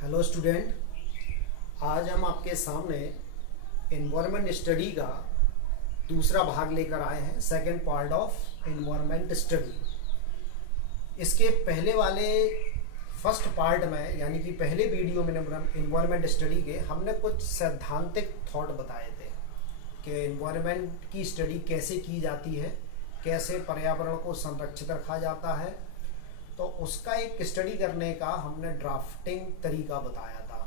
Hello student, आज हम आपके सामने एनवायरनमेंट स्टडी का दूसरा भाग लेकर आए हैं। Second part of environment study. इसके पहले वाले फर्स्ट पार्ट में यानी कि पहले वीडियो में एनवायरनमेंट स्टडी के हमने कुछ सैद्धांतिक थॉट बताए थे कि एनवायरनमेंट की स्टडी कैसे की जाती है, कैसे पर्यावरण को संरक्षित रखा जाता है। तो उसका एक स्टडी करने का हमने ड्राफ्टिंग तरीका बताया था।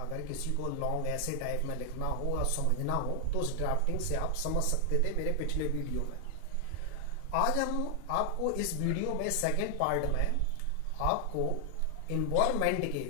अगर किसी को लॉन्ग ऐसे टाइप में लिखना हो और समझना हो तो उस ड्राफ्टिंग से आप समझ सकते थे मेरे पिछले वीडियो में। आज हम आपको इस वीडियो में सेकंड पार्ट में आपको इन्वायरमेंट के,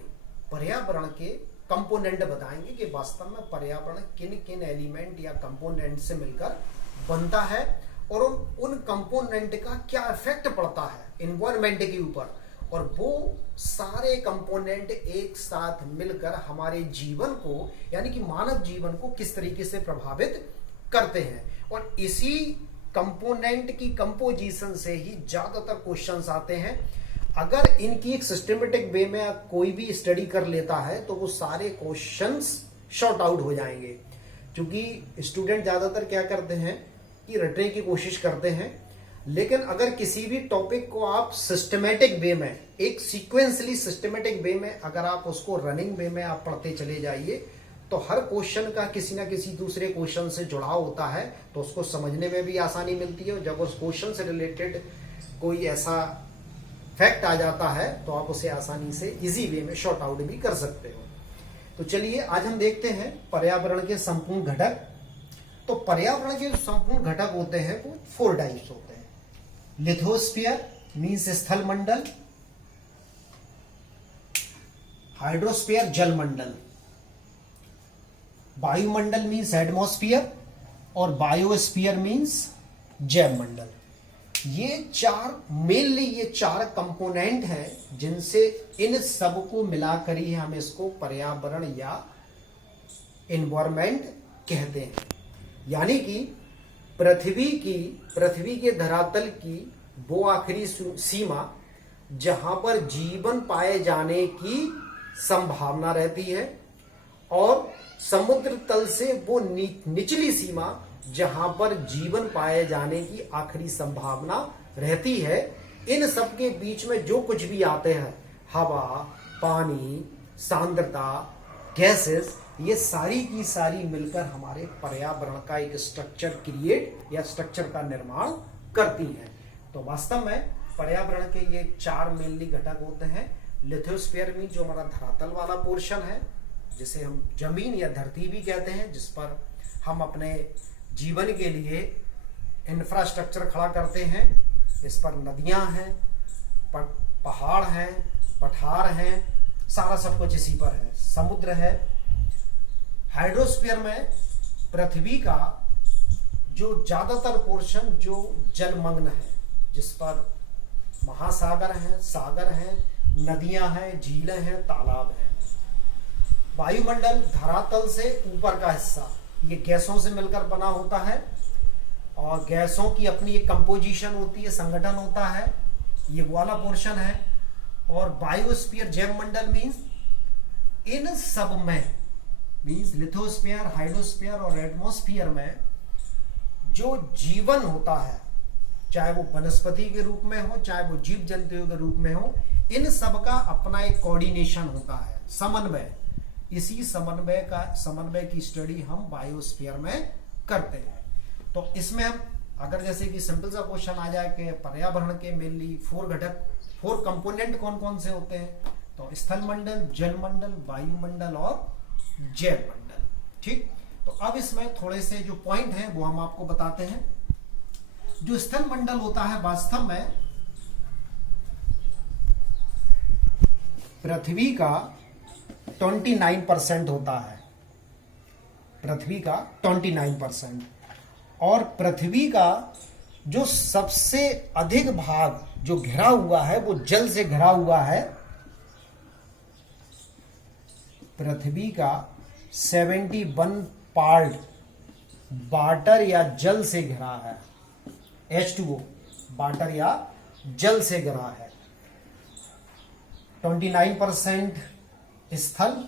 पर्यावरण के कंपोनेंट बताएंगे कि वास्तव में पर्यावरण किन किन एलिमेंट या कंपोनेंट से मिलकर बनता है और उन कंपोनेंट का क्या इफेक्ट पड़ता है इन्वायरमेंट के ऊपर, और वो सारे कंपोनेंट एक साथ मिलकर हमारे जीवन को यानी कि मानव जीवन को किस तरीके से प्रभावित करते हैं। और इसी कंपोनेंट की कंपोजिशन से ही ज्यादातर क्वेश्चंस आते हैं। अगर इनकी एक सिस्टमेटिक वे में कोई भी स्टडी कर लेता है तो वो सारे क्वेश्चंस शॉर्ट आउट हो जाएंगे, क्योंकि स्टूडेंट ज्यादातर क्या करते हैं कि रटने की कोशिश करते हैं। लेकिन अगर किसी भी टॉपिक को आप सिस्टमेटिक वे में, एक सीक्वेंसली सिस्टमेटिक वे में अगर आप उसको रनिंग वे में आप पढ़ते चले जाइए तो हर क्वेश्चन का किसी ना किसी दूसरे क्वेश्चन से जुड़ाव होता है, तो उसको समझने में भी आसानी मिलती है। और जब उस क्वेश्चन से रिलेटेड कोई ऐसा फैक्ट आ जाता है तो आप उसे आसानी से इजी वे में शॉर्ट आउट भी कर सकते हो। तो चलिए आज हम देखते हैं पर्यावरण के संपूर्ण घटक। तो पर्यावरण के जो संपूर्ण घटक होते हैं वो 4 टाइप्स होते हैं। लिथोस्फीयर मीन्स स्थल मंडल, हाइड्रोस्फीयर जल मंडल, वायुमंडल मीन्स एटमॉस्फियर, और बायोस्फीयर मीन्स जैव मंडल। ये चार कंपोनेंट हैं जिनसे इन सब को मिलाकर ही हम इसको पर्यावरण या एनवायरमेंट कहते हैं। यानी कि पृथ्वी के धरातल की वो आखिरी सीमा जहां पर जीवन पाए जाने की संभावना रहती है, और समुद्र तल से वो निचली सीमा जहां पर जीवन पाए जाने की आखिरी संभावना रहती है। इन सब के बीच में जो कुछ भी आते हैं, हवा, पानी, सांद्रता, गैसेस, ये सारी की सारी मिलकर हमारे पर्यावरण का एक स्ट्रक्चर क्रिएट या स्ट्रक्चर का निर्माण करती हैं। तो वास्तव में पर्यावरण के ये 4 मेनली घटक होते हैं। लिथोस्फीयर में जो हमारा धरातल वाला पोर्शन है, जिसे हम जमीन या धरती भी कहते हैं, जिस पर हम अपने जीवन के लिए इंफ्रास्ट्रक्चर खड़ा करते हैं। इस पर नदियां हैं, पहाड़ हैं, पठार हैं, सारा सब कुछ इसी पर है। समुद्र है। हाइड्रोस्फीयर में पृथ्वी का जो ज्यादातर पोर्शन जो जलमग्न है, जिस पर महासागर हैं, सागर हैं, नदियां हैं, झीलें हैं, तालाब हैं। वायुमंडल धरातल से ऊपर का हिस्सा, ये गैसों से मिलकर बना होता है और गैसों की अपनी एक कंपोजिशन होती है, संगठन होता है, ये वाला पोर्शन है। और बायोस्फीयर जैव मंडल मीन्स इन सब में, मीन्स लिथोस्फीयर, हाइड्रोस्फीयर और एटमॉस्फियर में जो जीवन होता है, चाहे वो वनस्पति के रूप में हो, चाहे वो जीव जंतुओं के रूप में हो, इन सब का अपना एक कोऑर्डिनेशन होता है, समन्वय। इसी समन्वय की स्टडी हम बायोस्फीयर में करते हैं। तो इसमें हम अगर जैसे कि सिंपल सा क्वेश्चन आ जाए कि पर्यावरण के मेनली 4 घटक, 4 कंपोनेंट कौन कौन से होते हैं, तो स्थल मंडल, जल मंडल, वायुमंडल और जैव मंडल। ठीक, तो अब इसमें थोड़े से जो पॉइंट हैं वो हम आपको बताते हैं। जो स्थल मंडल होता है वास्तव में पृथ्वी का 29% होता है, पृथ्वी का 29%। और पृथ्वी का जो सबसे अधिक भाग जो घिरा हुआ है वो जल से घिरा हुआ है। पृथ्वी का 71 पार्ट वाटर या जल से घिरा है, H2O वाटर या जल से घिरा है। 29% स्थल,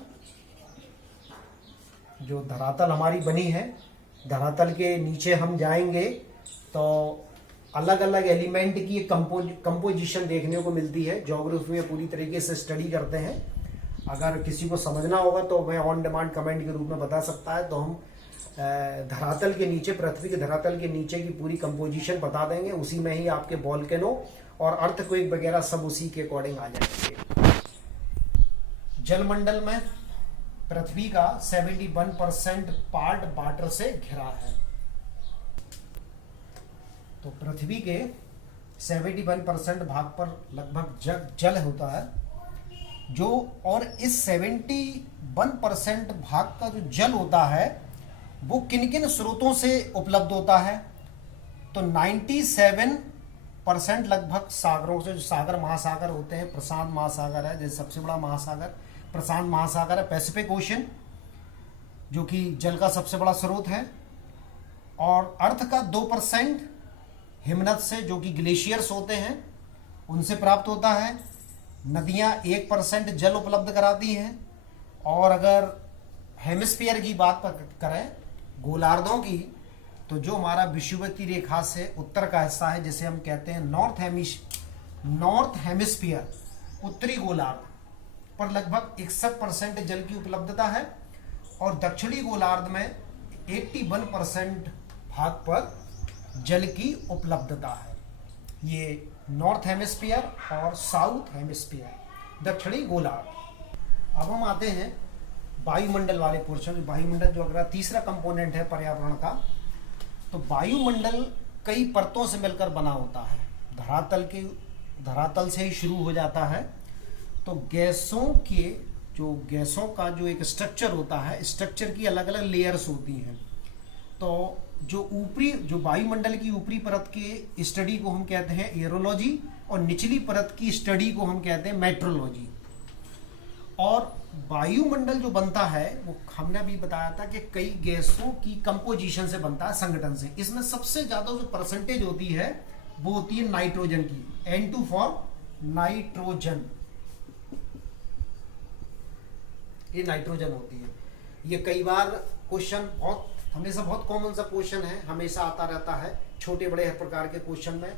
जो धरातल हमारी बनी है, धरातल के नीचे हम जाएंगे तो अलग अलग एलिमेंट की कंपोजिशन देखने को मिलती है। ज्योग्राफी में पूरी तरीके से स्टडी करते हैं। अगर किसी को समझना होगा तो वह ऑन डिमांड कमेंट के रूप में बता सकता है, तो हम धरातल के नीचे, पृथ्वी के धरातल के नीचे की पूरी कंपोजिशन बता देंगे। उसी में ही आपके वोल्केनो और अर्थक्वेक वगैरह सब उसी के अकॉर्डिंग आ जाएंगे। जलमंडल में पृथ्वी का 71% पार्ट वाटर से घिरा है। तो पृथ्वी के 71% भाग पर लगभग जल होता है, जो और इस 71% भाग का जो जल होता है वो किन किन स्रोतों से उपलब्ध होता है? तो 97% लगभग सागरों से, जो सागर महासागर होते हैं। प्रशांत महासागर है जैसे सबसे बड़ा महासागर, प्रशांत महासागर है। पैसिफिक ओशन जो कि जल का सबसे बड़ा स्रोत है। और अर्थ का 2% हिमनद से, जो कि ग्लेशियर्स होते हैं, उनसे प्राप्त होता है। नदियां 1% जल उपलब्ध कराती हैं। और अगर हेमिस्फीयर की बात करें, गोलार्धों की, तो जो हमारा विषुवतीय रेखा से उत्तर का हिस्सा है, जिसे हम कहते हैं नॉर्थ हेमिस्फीयर, उत्तरी गोलार्ध पर लगभग 61% जल की उपलब्धता है। और दक्षिणी गोलार्ध में 81% भाग पर जल की उपलब्धता है। ये नॉर्थ हेमिस्फीयर और साउथ हेमिस्फीयर, दक्षिणी गोलार्ध। अब हम आते हैं वायुमंडल वाले पोर्शन। वायुमंडल जो अगला तीसरा कंपोनेंट है पर्यावरण का। तो वायुमंडल कई परतों से मिलकर बना होता है। धरातल से ही शुरू हो जाता है। तो गैसों का जो एक स्ट्रक्चर होता है, स्ट्रक्चर की अलग अलग लेयर्स होती हैं। तो जो वायुमंडल की ऊपरी परत के स्टडी को हम कहते हैं एरोलॉजी, और निचली परत की स्टडी को हम कहते हैं मेट्रोलॉजी। और वायुमंडल जो बनता है वो हमने अभी बताया था कि कई गैसों की कंपोजिशन से बनता है, संगठन से। इसमें सबसे ज्यादा जो परसेंटेज होती है वो होती है नाइट्रोजन की। N2 फॉर नाइट्रोजन, ये नाइट्रोजन होती है। ये कई बार क्वेश्चन हमेशा बहुत कॉमन सा क्वेश्चन है, हमेशा आता रहता है छोटे बड़े हर प्रकार के क्वेश्चन में।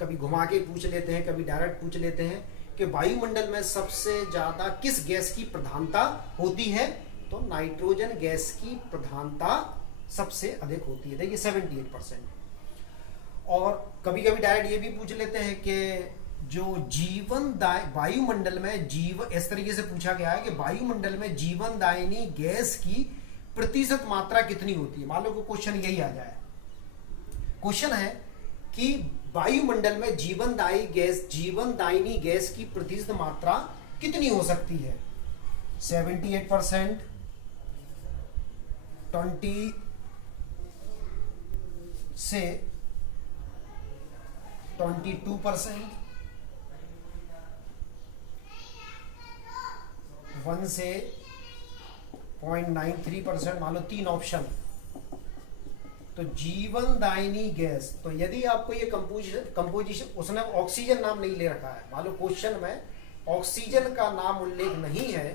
कभी घुमा के पूछ लेते हैं, कभी डायरेक्ट पूछ लेते हैं कि वायुमंडल में सबसे ज्यादा किस गैस की प्रधानता होती है? तो नाइट्रोजन गैस की प्रधानता सबसे अधिक होती है, देखिए 78%। और कभी कभी डायरेक्ट ये भी पूछ लेते हैं कि जो वायुमंडल में इस तरीके से पूछा गया है कि वायुमंडल में जीवनदायिनी गैस की प्रतिशत मात्रा कितनी होती है। मान लो कि क्वेश्चन यही आ जाए, क्वेश्चन है कि वायुमंडल में जीवनदायिनी गैस की प्रतिशत मात्रा कितनी हो सकती है? 78%, 20 से 22%, 1 से 0.93%, मान लो 3 ऑप्शन। तो जीवनदायिनी गैस, तो यदि आपको ये कंपोजिशन उसने ऑक्सीजन नाम नहीं ले रखा है, मान लो क्वेश्चन में ऑक्सीजन का नाम उल्लेख नहीं है,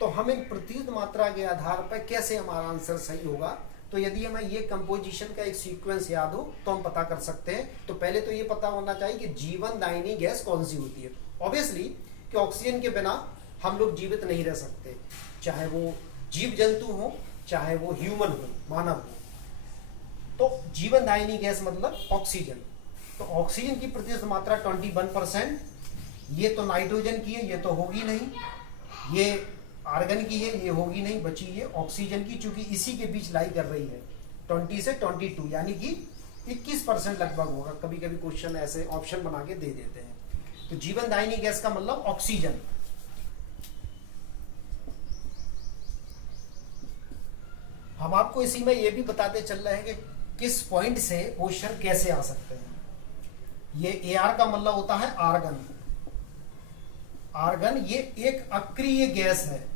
तो हम इन प्रतिशत मात्रा के आधार पर कैसे हमारा आंसर सही होगा? तो यदि हमें ये कंपोजिशन का एक सीक्वेंस याद हो तो हम पता कर सकते हैं। तो पहले तो ये पता होना चाहिए कि जीवनदायिनी गैस कौन सी होती है। ऑब्वियसली कि ऑक्सीजन के बिना हम लोग जीवित नहीं रह सकते, चाहे वो जीव जंतु हो, चाहे वो ह्यूमन हो, मानव हो। तो जीवनदायिनी गैस मतलब ऑक्सीजन। तो ऑक्सीजन की प्रतिशत मात्रा 21%। ये तो नाइट्रोजन की है, ये तो होगी नहीं। ये आर्गन की है, ये होगी नहीं, बची ये ऑक्सीजन की, चूंकि इसी के बीच लाई कर रही है 20 से 22, यानी कि 21% लगभग होगा। कभी कभी क्वेश्चन ऐसे ऑप्शन बना के दे देते हैं। तो जीवनदायिनी गैस का मतलब ऑक्सीजन। हम आपको इसी में ये भी बताते चल रहे हैं कि किस पॉइंट से क्वेश्चन कैसे आ सकते हैं। ये AR का मतलब होता है आर्गन। आर्गन ये एक अक्रिय गैस है,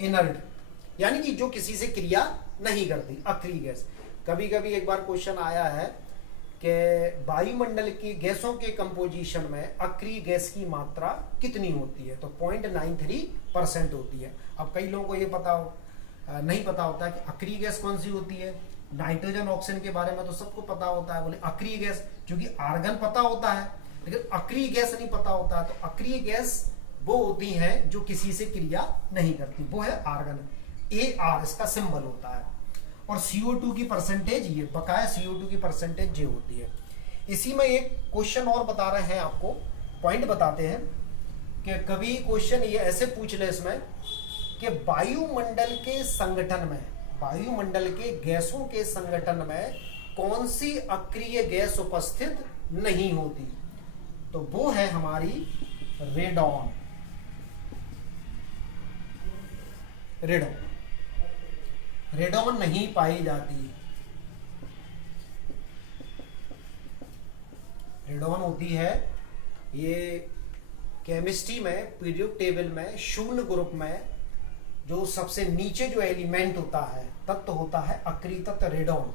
इनर्ट, यानी कि जो किसी से क्रिया नहीं करती, अक्रिय गैस। कभी कभी एक बार क्वेश्चन आया है कि वायुमंडल की गैसों के कंपोजिशन में अक्रिय गैस की मात्रा कितनी होती है, तो 0.93% होती है। अब कई लोगों को ये नहीं पता होता कि अक्रिय गैस कौन सी होती है। नाइट्रोजन ऑक्सीजन के बारे में तो सबको पता होता है, बोले अक्रिय गैस, क्योंकि आर्गन पता होता है लेकिन अक्रिय गैस नहीं पता होता है। तो अक्रिय गैस वो होती है जो किसी से क्रिया नहीं करती, वो है आर्गन। AR इसका सिंबल होता है। और CO2 की परसेंटेज, ये बकाया CO2 की परसेंटेज ये होती है। इसी में एक क्वेश्चन और बता रहे हैं आपको, पॉइंट बताते हैं कि कभी क्वेश्चन ये ऐसे पूछ ले इसमें कि वायुमंडल के संगठन में, वायुमंडल के गैसों के संगठन में कौन सी अक्रिय गैस उपस्थित नहीं होती, तो वो है हमारी रेडॉन। रेडॉन नहीं पाई जाती। रेडॉन होती है ये केमिस्ट्री में पीरियोडिक टेबल में शून्य ग्रुप में जो सबसे नीचे जो एलिमेंट होता है, तत्व होता है, अक्रिय तत्व रेडॉन।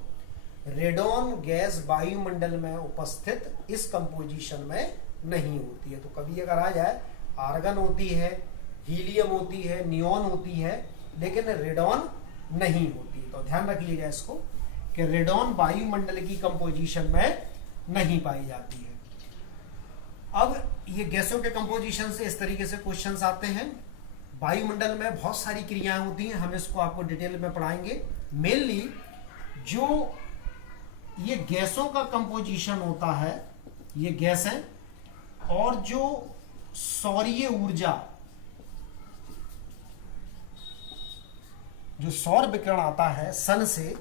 रेडॉन गैस वायुमंडल में उपस्थित इस कंपोजिशन में नहीं होती है। तो कभी अगर आ जाए आर्गन होती है, हीलियम होती है, नियॉन होती है, लेकिन रेडॉन नहीं होती। तो ध्यान रखिएगा इसको कि रेडॉन वायुमंडल की कंपोजिशन में नहीं पाई जाती है। अब ये गैसों के कंपोजिशन से इस तरीके से क्वेश्चंस आते हैं। वायुमंडल में बहुत सारी क्रियाएं होती हैं, हम इसको आपको डिटेल में पढ़ाएंगे। मेनली जो ये गैसों का कंपोजिशन होता है, ये गैस है, और जो सौरीय ऊर्जा, जो सौर विकिरण आता है सन से,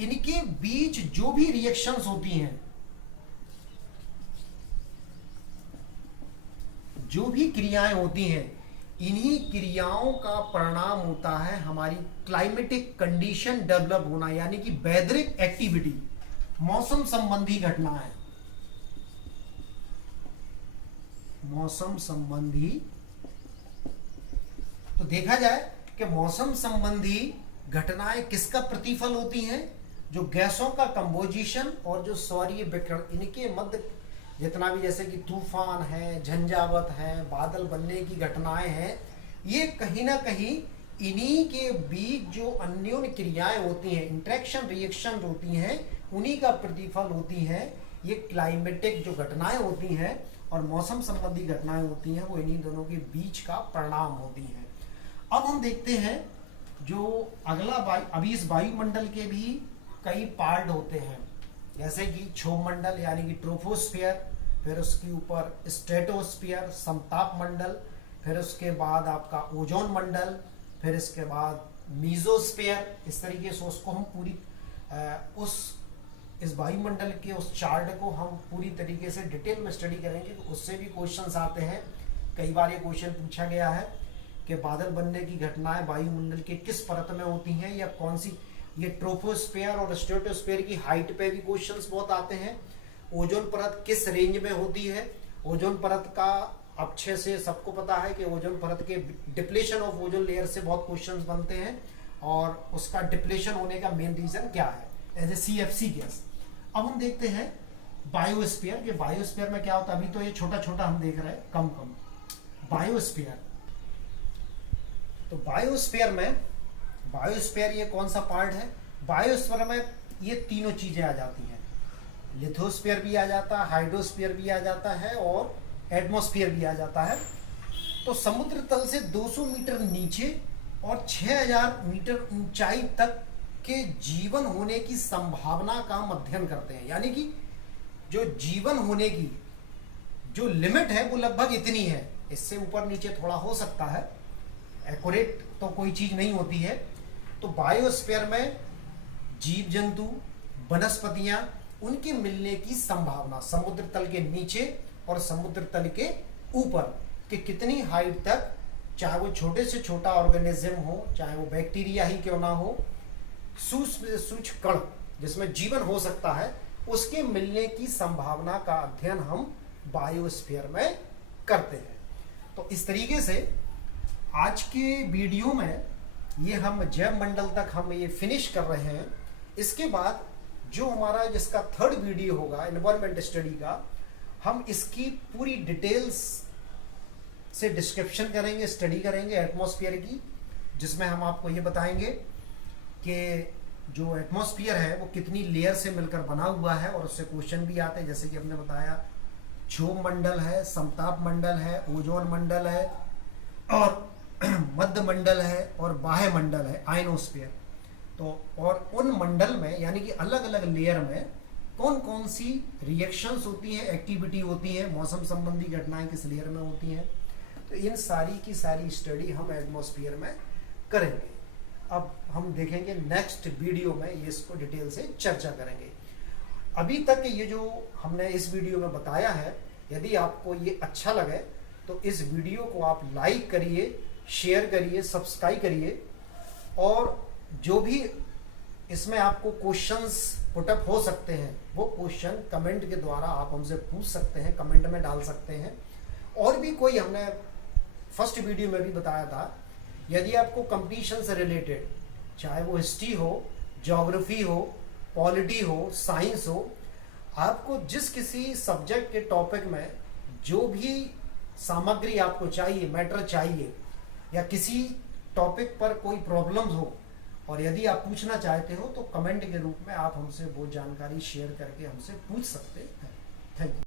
इनके बीच जो भी रिएक्शंस होती हैं, जो भी क्रियाएं होती हैं, इन्हीं क्रियाओं का परिणाम होता है हमारी क्लाइमेटिक कंडीशन डेवलप होना, यानी कि वैदरिक एक्टिविटी, मौसम संबंधी घटनाएं। मौसम संबंधी, तो देखा जाए कि मौसम संबंधी घटनाएं किसका प्रतिफल होती हैं, जो गैसों का कंपोजिशन और जो सौरीय विकिरण, इनके मध्य जितना भी, जैसे कि तूफान है, झंझावत है, बादल बनने की घटनाएं हैं, ये कहीं ना कहीं इन्हीं के बीच जो अन्योन्य क्रियाएं होती हैं, इंटरेक्शन रिएक्शन होती हैं, उन्हीं का प्रतिफल होती है। ये क्लाइमेटिक जो घटनाएं होती हैं और मौसम संबंधी घटनाएं होती हैं, वो इन्हीं दोनों के बीच का परिणाम होती हैं। अब हम देखते हैं जो अगला अभी इस वायुमंडल के भी कई पार्ट होते हैं, जैसे कि क्षोभमंडल यानी कि ट्रोपोस्फियर, फिर उसके ऊपर स्ट्रेटोस्फियर समताप मंडल, फिर उसके बाद आपका ओजोन मंडल, फिर इसके बाद मीजोस्फियर। इस तरीके से उसको हम पूरी इस वायुमंडल के उस चार्ट को हम पूरी तरीके से डिटेल में स्टडी करेंगे। तो उससे भी क्वेश्चंस आते हैं। कई बार ये क्वेश्चन पूछा गया है कि बादल बनने की घटनाएं वायुमंडल के किस परत में होती हैं या कौन सी, ये ट्रोपोस्फियर और स्ट्रेटोस्फियर की हाइट पे भी क्वेश्चंस बहुत आते हैं। ओजोन परत किस रेंज में होती है, ओजोन परत का अच्छे से सबको पता है कि ओजोन परत के डिप्लेशन ऑफ ओजोन लेयर से बहुत क्वेश्चंस बनते हैं, और उसका डिप्लेशन होने का मेन रीजन क्या है, एज ए CFC गैस। अब हम देखते हैं बायोस्फीयर के, बायोस्फीयर में क्या होता है। अभी तो ये छोटा छोटा हम देख रहे हैं, कम बायोस्फीयर। तो बायोस्फीयर ये कौन सा पार्ट है, बायोस्फीयर में ये तीनों चीजें आ जाती हैं। लिथोस्फीयर भी आ जाता है, हाइड्रोस्फीयर भी आ जाता है, और एटमॉस्फेयर भी आ जाता है। तो समुद्र तल से 200 मीटर नीचे और 6000 मीटर ऊंचाई तक के जीवन होने की संभावना का हम अध्ययन करते हैं। यानी कि जो जीवन होने की जो लिमिट है वो लगभग इतनी है, इससे ऊपर नीचे थोड़ा हो सकता है, एक्यूरेट तो कोई चीज नहीं होती है। तो बायोस्फीयर में जीव जंतु, वनस्पतियां, उनके मिलने की संभावना समुद्र तल के नीचे और समुद्र तल के ऊपर कि कितनी हाइट तक, चाहे वो छोटे से छोटा ऑर्गेनिज्म हो, चाहे वो बैक्टीरिया ही क्यों ना हो, सूक्ष्म से सूक्ष्म कण जिसमें जीवन हो सकता है, उसके मिलने की संभावना का अध्ययन हम बायोस्फीयर में करते हैं। तो इस तरीके से आज के वीडियो में ये हम जैव मंडल तक हम ये फिनिश कर रहे हैं। इसके बाद जो हमारा जिसका थर्ड वीडियो होगा एनवायरमेंट स्टडी का, हम इसकी पूरी डिटेल्स से डिस्क्रिप्शन करेंगे, स्टडी करेंगे एटमॉस्फेयर की, जिसमें हम आपको ये बताएंगे कि जो एटमॉस्फेयर है वो कितनी लेयर से मिलकर बना हुआ है, और उससे क्वेश्चन भी आते हैं, जैसे कि हमने बताया क्षोभ मंडल है, समताप मंडल है, ओजोन मंडल है, और मध्य मंडल है, और बाह्य मंडल है आयनोस्फीयर। तो और उन मंडल में यानी कि अलग अलग लेयर में कौन कौन सी रिएक्शंस होती हैं, एक्टिविटी होती है, मौसम संबंधी घटनाएं किस लेयर में होती हैं, तो इन सारी की सारी स्टडी हम एटमॉस्फेयर में करेंगे। अब हम देखेंगे नेक्स्ट वीडियो में ये इसको डिटेल से चर्चा करेंगे। अभी तक ये जो हमने इस वीडियो में बताया है, यदि आपको ये अच्छा लगे तो इस वीडियो को आप लाइक करिए, शेयर करिए, सब्सक्राइब करिए, और जो भी इसमें आपको क्वेश्चंस पुटअप हो सकते हैं वो क्वेश्चन कमेंट के द्वारा आप हमसे पूछ सकते हैं, कमेंट में डाल सकते हैं। और भी कोई हमने फर्स्ट वीडियो में भी बताया था, यदि आपको कंपटीशन से रिलेटेड, चाहे वो हिस्ट्री हो, ज्योग्राफी हो, पॉलिटी हो, साइंस हो, आपको जिस किसी सब्जेक्ट के टॉपिक में जो भी सामग्री आपको चाहिए, मैटर चाहिए, या किसी टॉपिक पर कोई प्रॉब्लम्स हो और यदि आप पूछना चाहते हो तो कमेंट के रूप में आप हमसे वो जानकारी शेयर करके हमसे पूछ सकते हैं। Thank you.